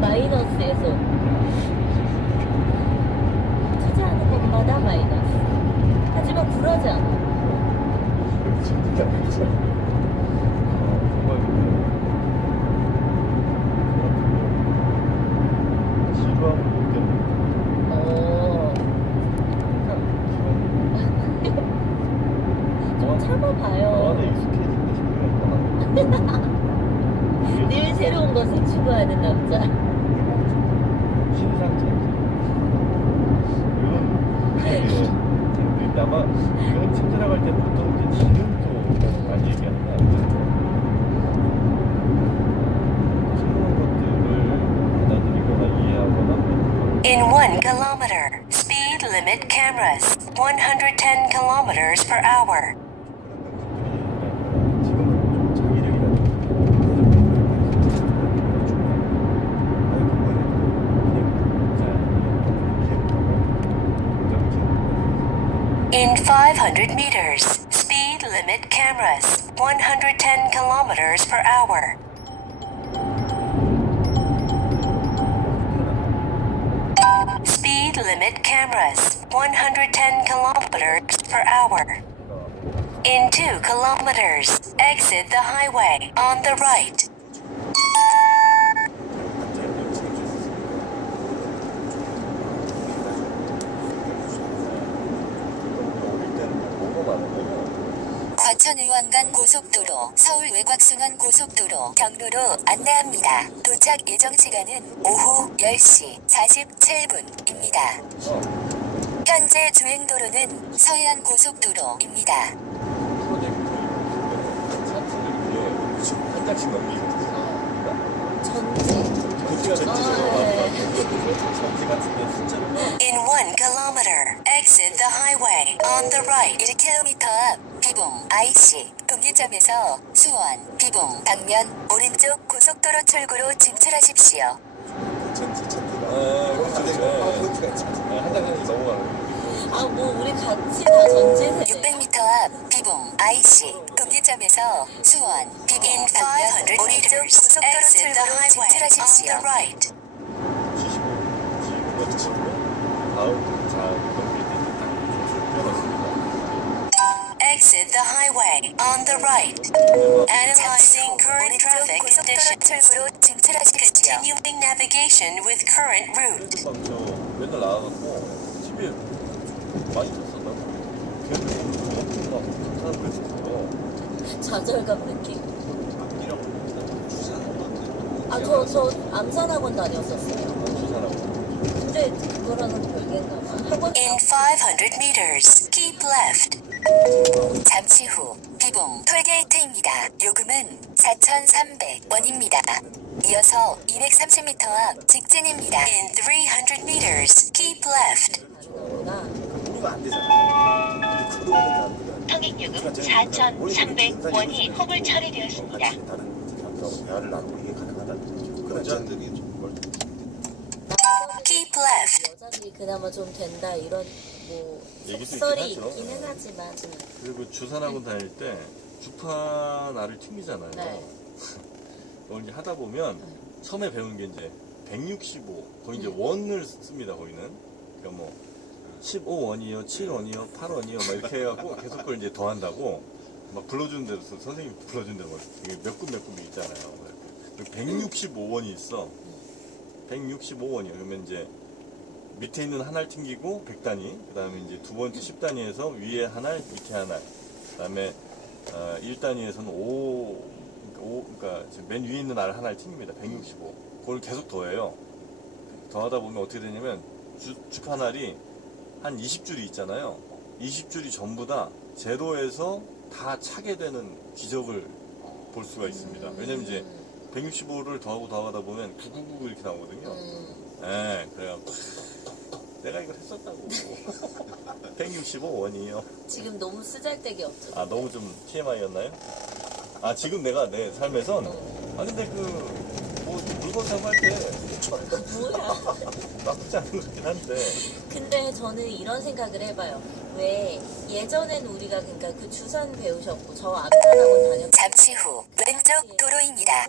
마이너스에서 투자하는 것마다 마이너스. 하지만 불하지 않아. 진짜 괜찮아. 정말 지루함을 느꼈는데 좀 참아봐요. 너한테 익숙해지고 싶으면 늘 새로운 것을 추구하는 남자. 신상체지. 이건 아마 이런 책 들어갈 때 보통 이제 지능도 많이 얘기하는 거 같아요. 새로운 것들을 받아들이거나 이해하거나 In 1 kilometer, speed limit cameras, 110 kilometers per hour. 지금은 좀 자기력이라든지 In 500 meters, speed limit cameras, 110 kilometers per hour. Speed limit cameras, 110 kilometers per hour. In 2 kilometers, exit the highway on the right. 과천의왕간 고속도로, 서울 외곽순환 고속도로 경로로 안내합니다. 도착 예정 시간은 오후 10시 47분입니다. 현재 주행도로는 서해안 고속도로입니다. 한 장씩 넘기고 전지. In 1 kilometer, exit the highway on the right. 1km 앞 비봉 IC 분기점에서 수원 비봉 방면 오른쪽 고속도로 출구로 진출하십시오. 한 장씩 넘어가는 뭐 우리 같이 다 전지세. 600m 앞 비봉 IC 분기점에서 수원 비봉 방면 오른쪽 고속도로 출구로 진출하십시오. On the right. 75 다음 자 넘길 때딱 뛰어났습니다. Exit the highway on the right. Analyzing current traffic conditions. Continuing navigation with current route. 저 맨날 나와갖고 TV에 많이 쳤었다고. 걔들 막 사람 그랬었어요. 좌절감 느낌. 앞이라고 저 암산학원 다녔었어요. 주사라고. 근데 그거랑은 별개인가 봐. 학원 In 500 meters, keep left. 잠시 후 비봉 톨게이트입니다. 요금은 4,300원입니다. 이어서 230m 앞 직진입니다. In 300 meters, keep left. 우리가 안 되잖아. 통행요금 4,300원이 허물 처리되었습니다. 다른 사람하고 대화를 나누고 이게 가능하다는 거죠. 여자들이 정말 Keep left. 여자들이 그나마 좀 된다 이런 뭐 얘기도 속설이 있긴 하죠. 있기는 하지만 그리고 주산학원 다닐 때 주판 알을 튕기잖아요. 네. 그걸 이제 하다 보면 처음에 배운 게 이제 165 거의 이제 음. 원을 씁니다. 거기는 그러니까 뭐 15원이요, 7원이요, 8원이요 막 이렇게 해갖고 계속 그걸 이제 더한다고 막 불러주는 대로 선생님 불러주는 대로 몇 급이 있잖아요. 165원이 있어. 165원이요. 그러면 이제 밑에 있는 한 알 튕기고 100단위, 그 다음에 이제 두 번째 10단위에서 위에 한 알, 밑에 한 알, 그 다음에 1단위에서는 5, 그러니까 지금 맨 위에 있는 알 한 알 튕깁니다. 165. 그걸 계속 더해요. 더하다 보면 어떻게 되냐면 축 한 알이 한 20줄이 있잖아요. 20줄이 전부 다 제로에서 다 차게 되는 기적을 볼 수가 있습니다. 왜냐면 이제 165를 더하다 보면 999 이렇게 나오거든요. 예, 그래갖고 내가 이걸 했었다고. 165원이에요. 지금 너무 쓰잘데기 없죠. 너무 좀 TMI였나요? 지금 내가 내 삶에선 근데 뭐 물건 사고 할 때 뭐야? 나쁘지 않은 것 같긴 한데 근데 저는 이런 생각을 해봐요. 왜 예전엔 우리가 그러니까 그 주산 배우셨고 저 암산학원 다녔고 잠시 후 왼쪽 도로입니다.